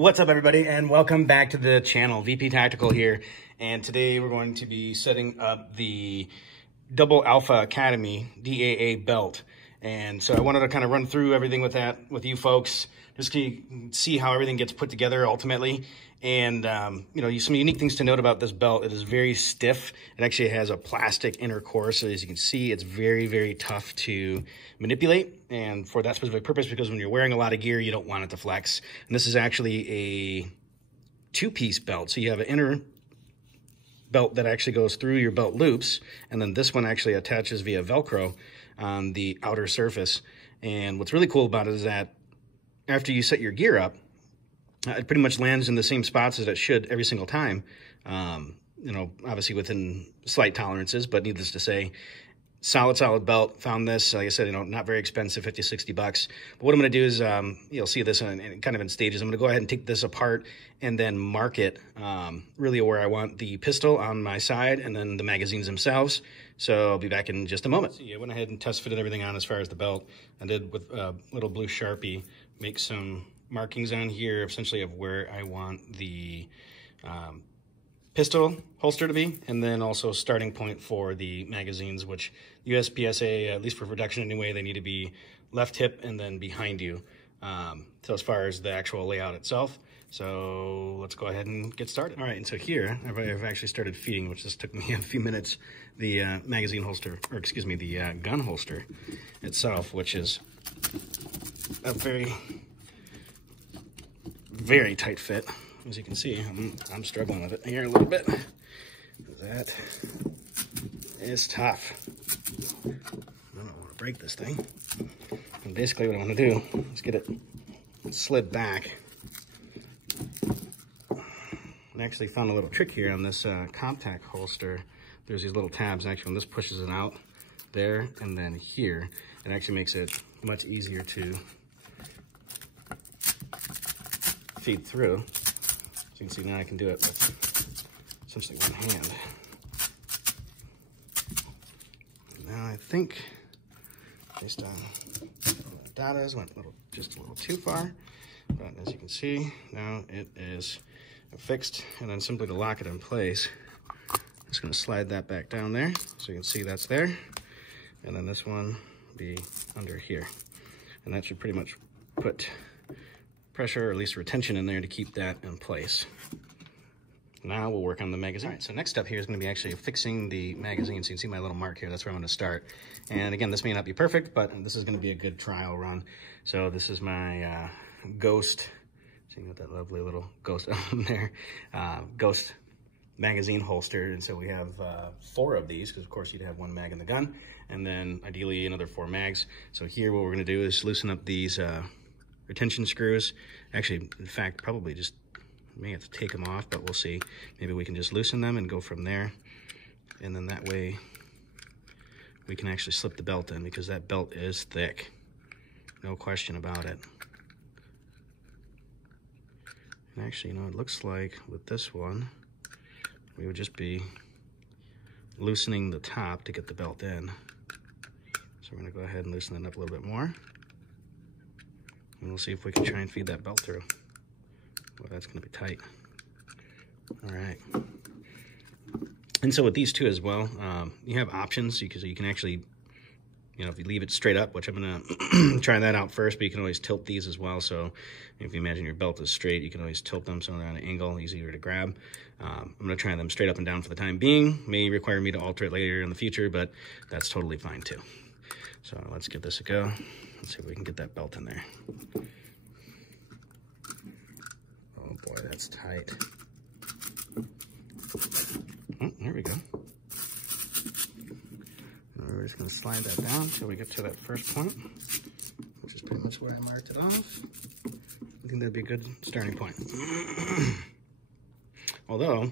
What's up, everybody, and welcome back to the channel. VP Tactical here, and today we're going to be setting up the Double Alpha Academy DAA belt. And so I wanted to kind of run through everything with that with you folks, just to see how everything gets put together ultimately. And you know, some unique things to note about this belt: it is very stiff. It actually has a plastic inner core, so as you can see, it's very, very tough to manipulate. And for that specific purpose, because when you're wearing a lot of gear, you don't want it to flex. And this is actually a two-piece belt, so you have an inner belt that actually goes through your belt loops, and then this one actually attaches via Velcro on the outer surface. And what's really cool about it is that after you set your gear up, it pretty much lands in the same spots as it should every single time. You know, obviously within slight tolerances, but needless to say, solid belt. Found this, like I said, you know, not very expensive, 50, 60 bucks. But what I'm going to do is, you'll see this in kind of in stages. I'm going to go ahead and take this apart and then mark it really where I want the pistol on my side and then the magazines themselves. So I'll be back in just a moment. So yeah, I went ahead and test fitted everything on as far as the belt. I did with a little blue Sharpie, make some markings on here essentially of where I want the pistol holster to be, and then also starting point for the magazines, which USPSA, at least for production anyway, they need to be left hip and then behind you. So as far as the actual layout itself, so let's go ahead and get started. All right, and so here I've actually started feeding, which just took me a few minutes, the magazine holster, or excuse me, the gun holster itself, which is a very tight fit. As you can see, I'm struggling with it here a little bit. That is tough. I don't want to break this thing. And basically what I want to do is get it slid back. I actually found a little trick here on this compact holster. There's these little tabs. Actually, when this pushes it out there and then here, it actually makes it much easier to feed through. So you can see now I can do it with essentially one hand. Now I think, based on the data, went just a little too far, but as you can see, now it is fixed. And then simply to lock it in place, I'm just going to slide that back down there, so you can see that's there. And then this one will be under here, and that should pretty much put pressure, or at least retention, in there to keep that in place. Now we'll work on the magazine. All right, so next step here is going to be actually fixing the magazine. So you can see my little mark here. That's where I'm going to start. And again, this may not be perfect, but this is going to be a good trial run. So this is my Ghost. So you got that lovely little Ghost on there. Ghost magazine holster. And so we have 4 of these, because of course you'd have 1 mag in the gun, and then ideally another 4 mags. So here what we're going to do is loosen up these retention screws. Actually, in fact, probably just may have to take them off, but we'll see. Maybe we can just loosen them and go from there. And then that way we can actually slip the belt in, because that belt is thick. No question about it. And actually, you know, it looks like with this one, we would just be loosening the top to get the belt in. So we're gonna go ahead and loosen it up a little bit more. And we'll see if we can try and feed that belt through. Well, that's going to be tight. All right. And so with these two as well, you have options, because you can actually, you know, if you leave it straight up, which I'm going to try that out first, but you can always tilt these as well. So if you imagine your belt is straight, you can always tilt them so they're on an angle, easier to grab. I'm going to try them straight up and down for the time being. May require me to alter it later in the future, but that's totally fine too. So let's give this a go. Let's see if we can get that belt in there. Oh boy, that's tight. Oh, there we go. And we're just going to slide that down until we get to that first point, which is pretty much where I marked it off. I think that'd be a good starting point. Although,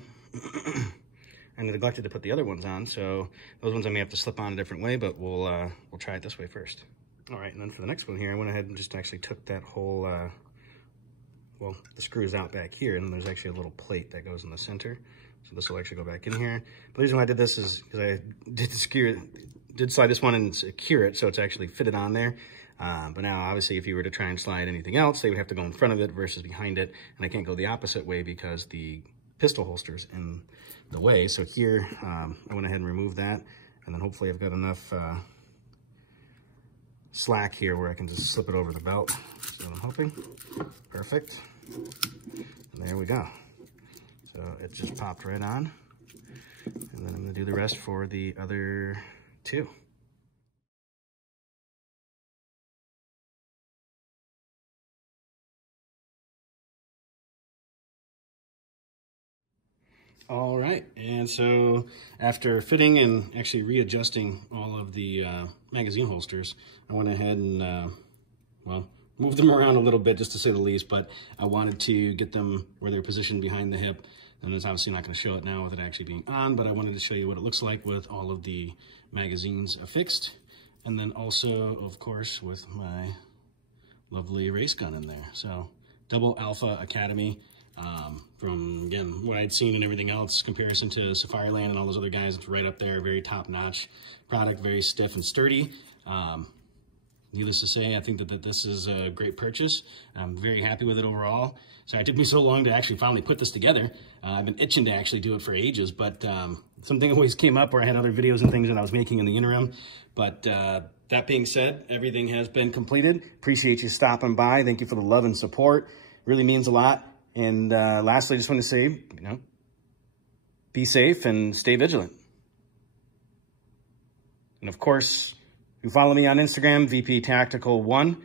I neglected to put the other ones on, so those ones I may have to slip on a different way, but we'll try it this way first. All right, and then for the next one here, I went ahead and just actually took that whole, well, the screws out back here, and there's actually a little plate that goes in the center. So this will actually go back in here. But the reason why I did this is because I did slide this one and secure it, so it's actually fitted on there. But now, obviously, if you were to try and slide anything else, they would have to go in front of it versus behind it. And I can't go the opposite way because the pistol holster's in the way. So here, I went ahead and removed that. And then hopefully I've got enough slack here where I can just slip it over the belt. So I'm hoping. Perfect. And there we go. So it just popped right on. And then I'm going to do the rest for the other two. All right, and so after fitting and actually readjusting all of the magazine holsters, I went ahead and, well, moved them around a little bit, just to say the least, but I wanted to get them where they're positioned behind the hip. And it's obviously not going to show it now with it actually being on, but I wanted to show you what it looks like with all of the magazines affixed. And then also, of course, with my lovely race gun in there. So, Double Alpha Academy. From, again, what I'd seen and everything else, comparison to Safariland and all those other guys, it's right up there, very top-notch product, very stiff and sturdy. Needless to say, I think that this is a great purchase. I'm very happy with it overall. So it took me so long to actually finally put this together. I've been itching to actually do it for ages, but something always came up where I had other videos and things that I was making in the interim. But that being said, everything has been completed. Appreciate you stopping by. Thank you for the love and support. Really means a lot. And lastly, I just want to say, be safe and stay vigilant. And of course, you follow me on Instagram, VP Tactical 1.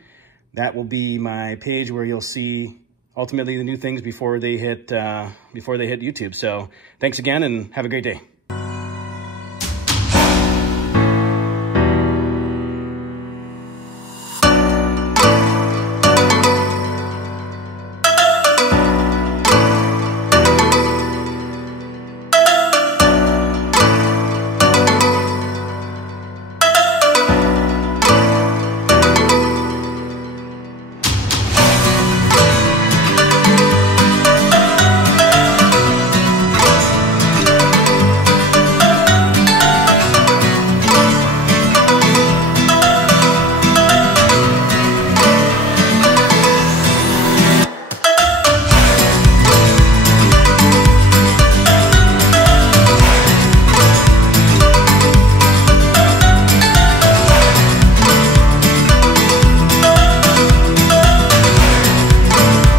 That will be my page where you'll see ultimately the new things before they hit YouTube. So thanks again and have a great day.